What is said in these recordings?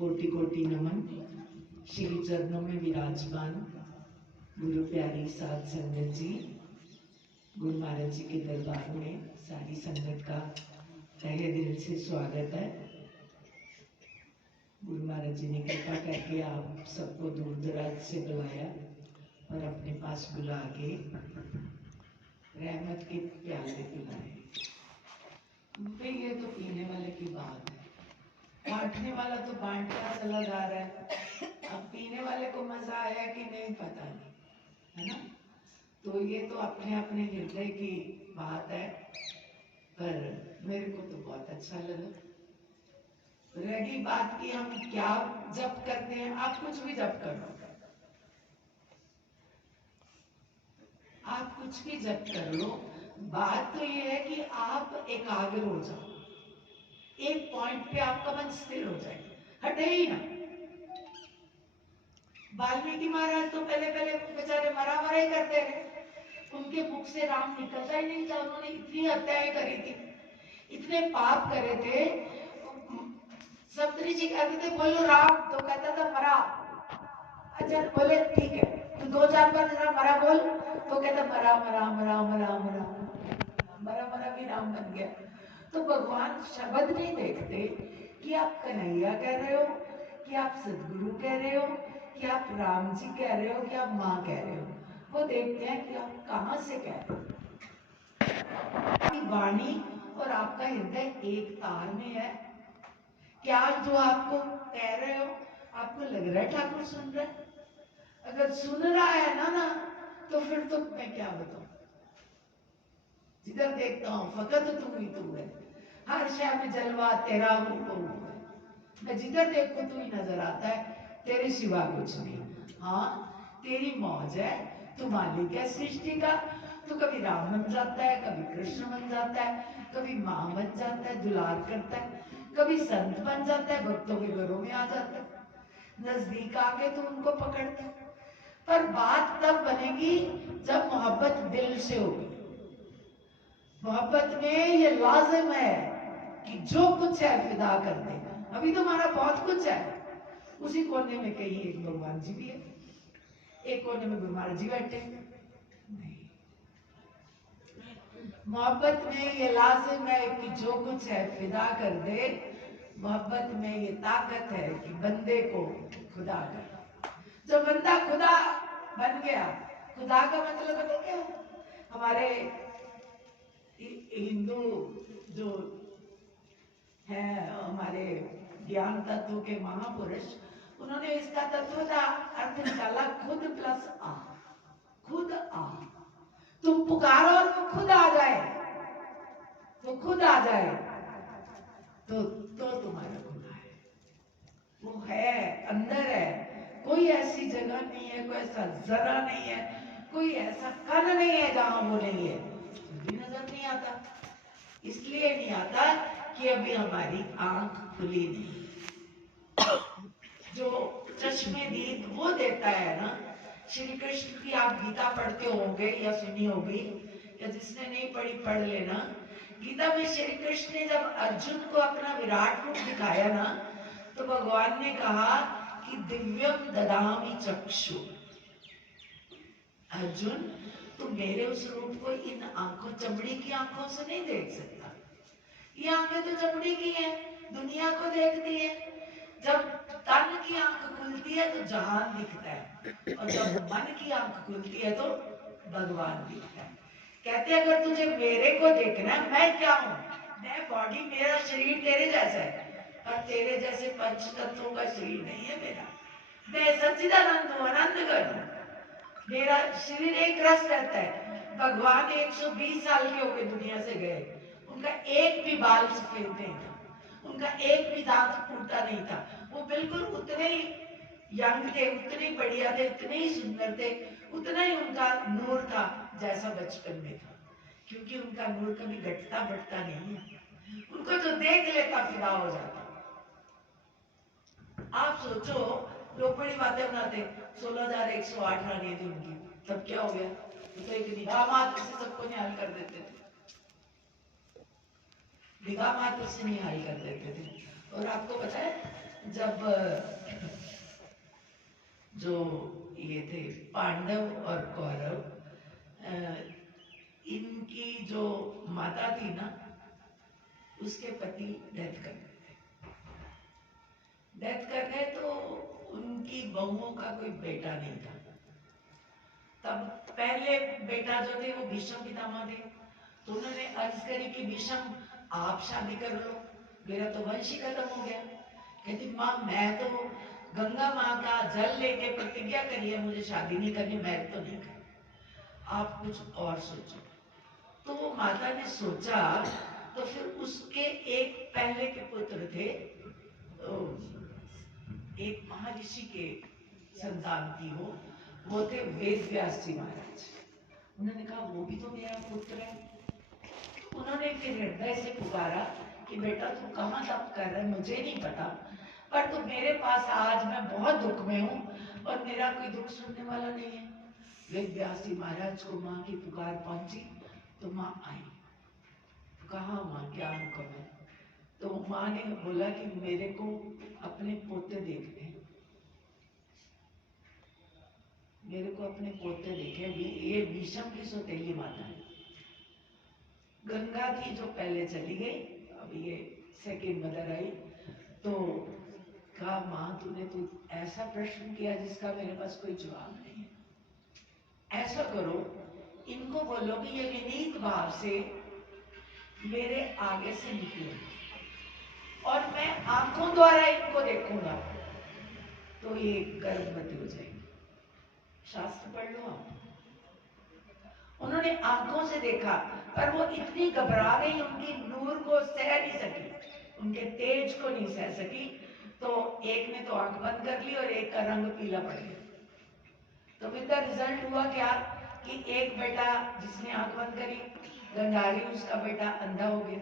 कोटि कोटि नमन। श्री चरणों में विराजमान गुरु प्यारी साध संगत जी, गुरु महाराज जी के दरबार में सारी संगत का तहे दिल से स्वागत है। गुरु महाराज जी ने कृपा करके आप सबको दूर दराज से बुलाया और अपने पास बुला के रहमत के प्याले पिलाए। भाई ये तो पीने वाले की बात है, बांटने वाला तो बांटता चला जा रहा है। अब पीने वाले को मजा आया कि नहीं पता नहीं, है ना। तो ये तो अपने अपने हृदय की बात है, पर मेरे को तो बहुत अच्छा लगा। रही बात की हम क्या जप करते हैं, आप कुछ भी जप करो, आप कुछ भी जप कर लो। बात तो ये है कि आप एकाग्र हो जाओ, एक पॉइंट पे आपका मन स्थिर हो जाए, हटे ही ना। वाल्मीकि महाराज तो पहले पहले बेचारे मरा मरा ही करते रहे, उनके मुख से राम निकलता ही नहीं था। उन्होंने इतनी हत्याएं करी थी, इतने पाप करे थे। सप्तरी जी कहते थे बोलो राम, तो कहता था मरा। अच्छा बोले ठीक है, तो दो चार बार जरा मरा बोल, तो कहता मरा मरा मरा मरा मरा मरा मरा भी राम बन गया। तो भगवान शब्द नहीं देखते कि आप कन्हैया कह रहे हो, कि आप सदगुरु कह रहे हो, कि आप राम जी कह रहे हो, कि आप माँ कह रहे हो। वो देखते हैं कि आप कहाँ से कह रहे हो। आपकी वाणी और आपका हृदय एक तार में है क्या? जो आपको कह रहे हो आपको लग रहा है ठाकुर सुन रहे? अगर सुन रहा है ना तो फिर तो मैं क्या बताऊं, जिधर देखता हूं फकत तू ही तू है, हर शय में जलवा तेरा हूं है। मैं जिधर देखूं तू ही नजर आता है, तेरे सिवा कुछ नहीं। हाँ तेरी मौज है, तू मालिक है सृष्टि का। तू कभी राम बन जाता है, कभी कृष्ण बन जाता है, कभी माँ बन जाता है, दुलार करता है, कभी संत बन जाता है, भक्तों के घरों में आ जाता है, नजदीक आके तू उनको पकड़ता है। पर बात तब बनेगी जब मोहब्बत दिल से होगी। मोहब्बत में ये लाजिम है कि जो कुछ है फिदा कर दे। अभी तो हमारा बहुत कुछ है, उसी कोने में कहीं एक भगवान जी भी है, एक कोने में गुरु महाराज जी बैठे। नहीं, मोहब्बत में ये लाजिम है कि जो कुछ है फिदा कर दे। मोहब्बत में ये ताकत है कि बंदे को खुदा कर। जब बंदा खुदा बन गया, खुदा का मतलब पता क्या है? हमारे हिंदू जो है, हमारे ज्ञान तत्व के महापुरुष, उन्होंने इसका तत्व का अर्थ निकाला खुद प्लस आ। खुद आ, तुम पुकारो और वो खुद आ जाए, वो खुद आ जाए तो तुम्हारा खुदा है। वो है, अंदर है। कोई ऐसी जगह नहीं है, कोई ऐसा जरा नहीं है, कोई ऐसा कण नहीं है जहां वो नहीं है। भी नजर नहीं आता, इसलिए नहीं आता कि अभी हमारी आंख खुली नहीं। जो चश्मे दीद वो देता है ना, श्री कृष्ण की आप गीता पढ़ते होंगे या सुनी होगी, या जिसने नहीं पढ़ी पढ़ लेना। गीता में श्री कृष्ण ने जब अर्जुन को अपना विराट रूप दिखाया ना, तो भगवान ने कहा कि दिव्यम ददामि चक्षु। अर्जुन तू मेरे उस रूप को इन आंखों, चमड़ी की आंखों से नहीं देख सकता। ये आंखें तो चमड़ी की है, दुनिया को देखती है। जब तन की आंख खुलती है तो जहान दिखता है, और जब मन की आंख खुलती है तो भगवान दिखता है। कहते हैं अगर तुझे मेरे को देखना है, मैं क्या हूं? मैं बॉडी, मेरा शरीर तेरे जैसा है, और तेरे जैसे पंच तत्वों का शरीर नहीं है मेरा। मैं सच्चिदानंद हूं, अनंत हूं। मेरा शरीर एक रस रहता है। भगवान 120 साल के होकर दुनिया से गए, उनका एक भी बाल सफेद नहीं था, उनका एक भी दांत टूटा नहीं था। वो बिल्कुल उतने ही यंग थे, उतने ही बढ़िया थे, उतने ही सुंदर थे, उतना ही उनका नूर था जैसा बचपन में था। क्योंकि उनका नूर कभी घटता बढ़ता नहीं है, उनको जो देख लेता फिदा हो जाता। आप सोचो, लोग बड़ी बातें बनाते, 16,108 रानी थी उनकी, तब क्या हो गया? तो एक निगाह मात्र से सबको निहाल कर देते थे, निगाह मात्र से निहाल कर देते थे। और आपको पता है जब जो ये थे पांडव और कौरव, इनकी जो माता थी ना, उसके पति डेथ कर गए। डेथ कर गए तो उनकी बहुओं का कोई बेटा नहीं था। तब पहले बेटा जो थे वो भीष्म पितामह थे, तो उन्होंने अर्ज करी कि भीष्म आप शादी कर लो, मेरा तो वंश ही खत्म हो गया। कहती माँ मैं तो गंगा माँ का जल लेके प्रतिज्ञा करी है, मुझे शादी नहीं करनी, मैं तो नहीं करनी, आप कुछ और सोचो। तो वो माता ने सोचा, तो फिर उसके एक पहले के पुत्र थे, एक महर्षि के संतान थी वो थे वेद व्यास जी महाराज। उन्होंने कहा वो भी तो मेरा पुत्र है। उन्होंने फिर हृदय से पुकारा कि बेटा तू कहाँ तप कर रहा है, मुझे नहीं पता, पर तू मेरे पास आज, मैं बहुत दुख में हूँ और मेरा कोई दुख सुनने वाला नहीं है। वेद व्यास जी महाराज को माँ की पुकार पहुंची तो माँ आई। कहा माँ क्या हुक्म है? तो माँ ने बोला कि मेरे को अपने पोते देखने, मेरे को अपने पोते देखे। ये भीष्म की सौतेली माता है। गंगा थी जो पहले चली गई, अब ये सेकंड मदर आई। तो कहा माँ तूने तो ऐसा प्रश्न किया जिसका मेरे पास कोई जवाब नहीं है। ऐसा करो, इनको बोलो कि ये विनीत भाव से मेरे आगे से निकले और मैं आंखों द्वारा इनको देखूंगा तो ये गर्भवती हो जाएगी। शास्त्र पढ़ लो आप। उन्होंने आंखों से देखा, पर वो इतनी घबरा गई, उनकी नूर को सह नहीं सकी, उनके तेज को नहीं सह सकी। तो एक ने तो आंख बंद कर ली और एक का रंग पीला पड़ गया। तो फिर का रिजल्ट हुआ क्या कि एक बेटा जिसने आंख बंद करी, गंधारी, उसका बेटा अंधा हो गया।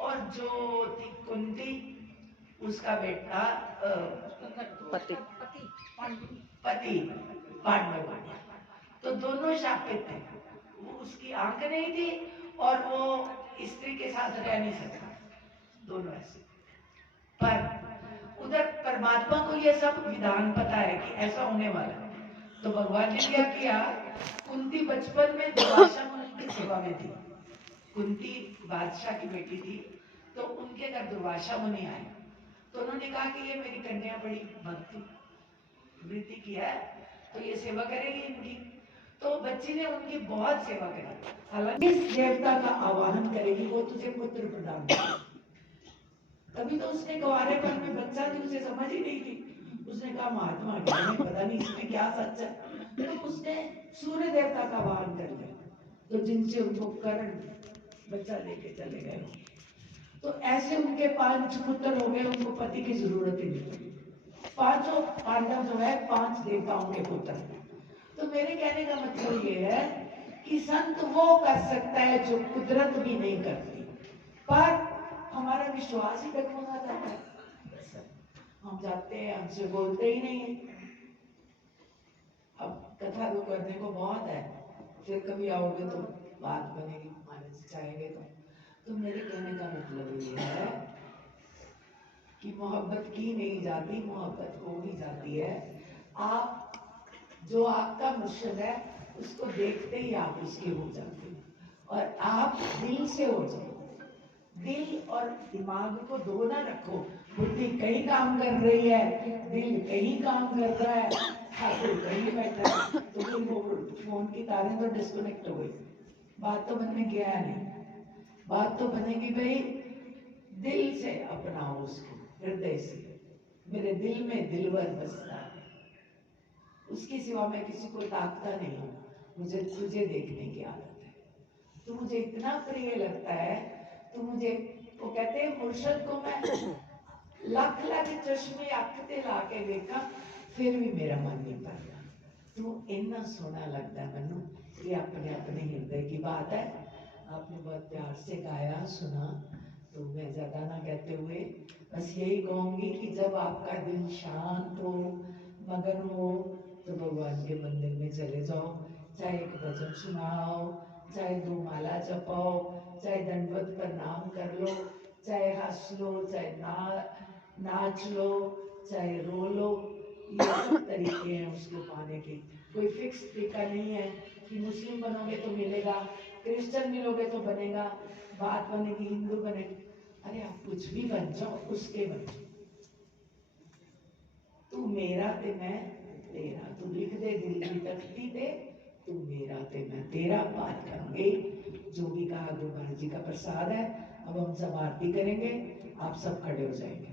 और जो थी कुंती, उसका बेटा पति पति पांडव बन गया। तो दोनों शापित थे। वो उसकी आंख नहीं थी और वो स्त्री के साथ रह नहीं सकता, दोनों ऐसे। पर उधर परमात्मा को ये सब विधान पता है कि ऐसा होने वाला है। तो भगवान ने क्या किया, कुंती बचपन में दुर्वासा मुनि की सेवा में थी। कुंती बादशाह की बेटी थी, तो उनके घर दुर्वासा मुनि आए। तो उन्होंने कहा कि ये मेरी कन्या बड़ी भक्ति वृत्ति की है, तो ये सेवा करेगी इनकी। तो बच्ची ने उनकी बहुत सेवा करी। हालांकि इस देवता का आवाहन करेगी वो तुझे पुत्र प्रदान करेगा। तभी तो उसने कुंवारेपन में बच्चा थी, उसे समझ ही नहीं थी। उसने कहा महात्मा ज्ञान है, पता नहीं इसमें क्या सच है। तो उसने सूर्य देवता का आवाहन कर लिया, तो जिनसे उनको कर्ण बच्चा लेके चले गए। तो ऐसे उनके 5 पुत्र हो गए, उनको पति की जरूरत ही नहीं। पांचों पांडव जो है 5 देवताओं के पुत्र। तो मेरे कहने का मतलब ये है कि संत वो कर सकता है जो कुदरत भी नहीं करती, पर हमारा विश्वास ही डगमगा जाता है। हम जाते हैं, हमसे बोलते ही नहीं है। अब कथा तो करने को बहुत है, फिर कभी आओगे तो बात बनेगी, महाराज चाहेंगे तो मेरे कहने का मतलब ये है कि मोहब्बत की नहीं जाती, मोहब्बत हो भी जाती है। आप जो आपका मुर्शिद है उसको देखते ही आप उसके हो जाते हैं, और आप दिल से हो जाओ। दिल और दिमाग को दो ना रखो। बुद्धि कहीं काम कर रही है, दिल कहीं काम कर रहा है, ठाकुर कहीं बैठा है। तो फिर वो फोन की तारें तो डिस्कनेक्ट हो गई, बात तो बनने गया नहीं। बात तो बनेगी भाई दिल से, अपनाओ उसको हृदय से। मेरे दिल में दिलवर बसता है, उसकी सिवा मैं किसी को ताकता नहीं हूँ। मुझे तुझे देखने की आदत है, तो मुझे इतना प्रिय लगता है। तो मुझे वो कहते हैं मुर्शद को मैं लख लख चश्मे अखते लाके देखा, फिर भी मेरा मन नहीं भरता। तो इतना सोना लगता है मनु, ये अपने अपने हृदय की बात है। आपने बहुत प्यार से गाया, सुना, तो मैं ज्यादा ना कहते हुए बस यही कहूंगी कि जब आपका दिल शांत हो, मगन हो, तो भगवान के मंदिर में चले जाओ। चाहे एक भजन सुनाओ, चाहे 2 माला जपाओ, चाहे दंडवत प्रणाम कर लो, चाहे हंस लो, चाहे नाच लो चाहे रो लो, ये सब तरीके हैं उसको पाने के। कोई फिक्स तरीका नहीं है कि मुस्लिम बनोगे तो मिलेगा, क्रिश्चियन मिलोगे तो बनेगा, बात बनेगी हिंदू बनेगी। अरे आप कुछ भी बन जाओ, उसके बन जाओ। तू मेरा ते मैं तेरा, तू लिख दे दिल की तख्ती ते, तू मेरा ते मैं तेरा, बात करेंगे। जो भी कहा गुरु महाराज जी का प्रसाद है। अब हम सब आरती करेंगे, आप सब खड़े हो जाएंगे।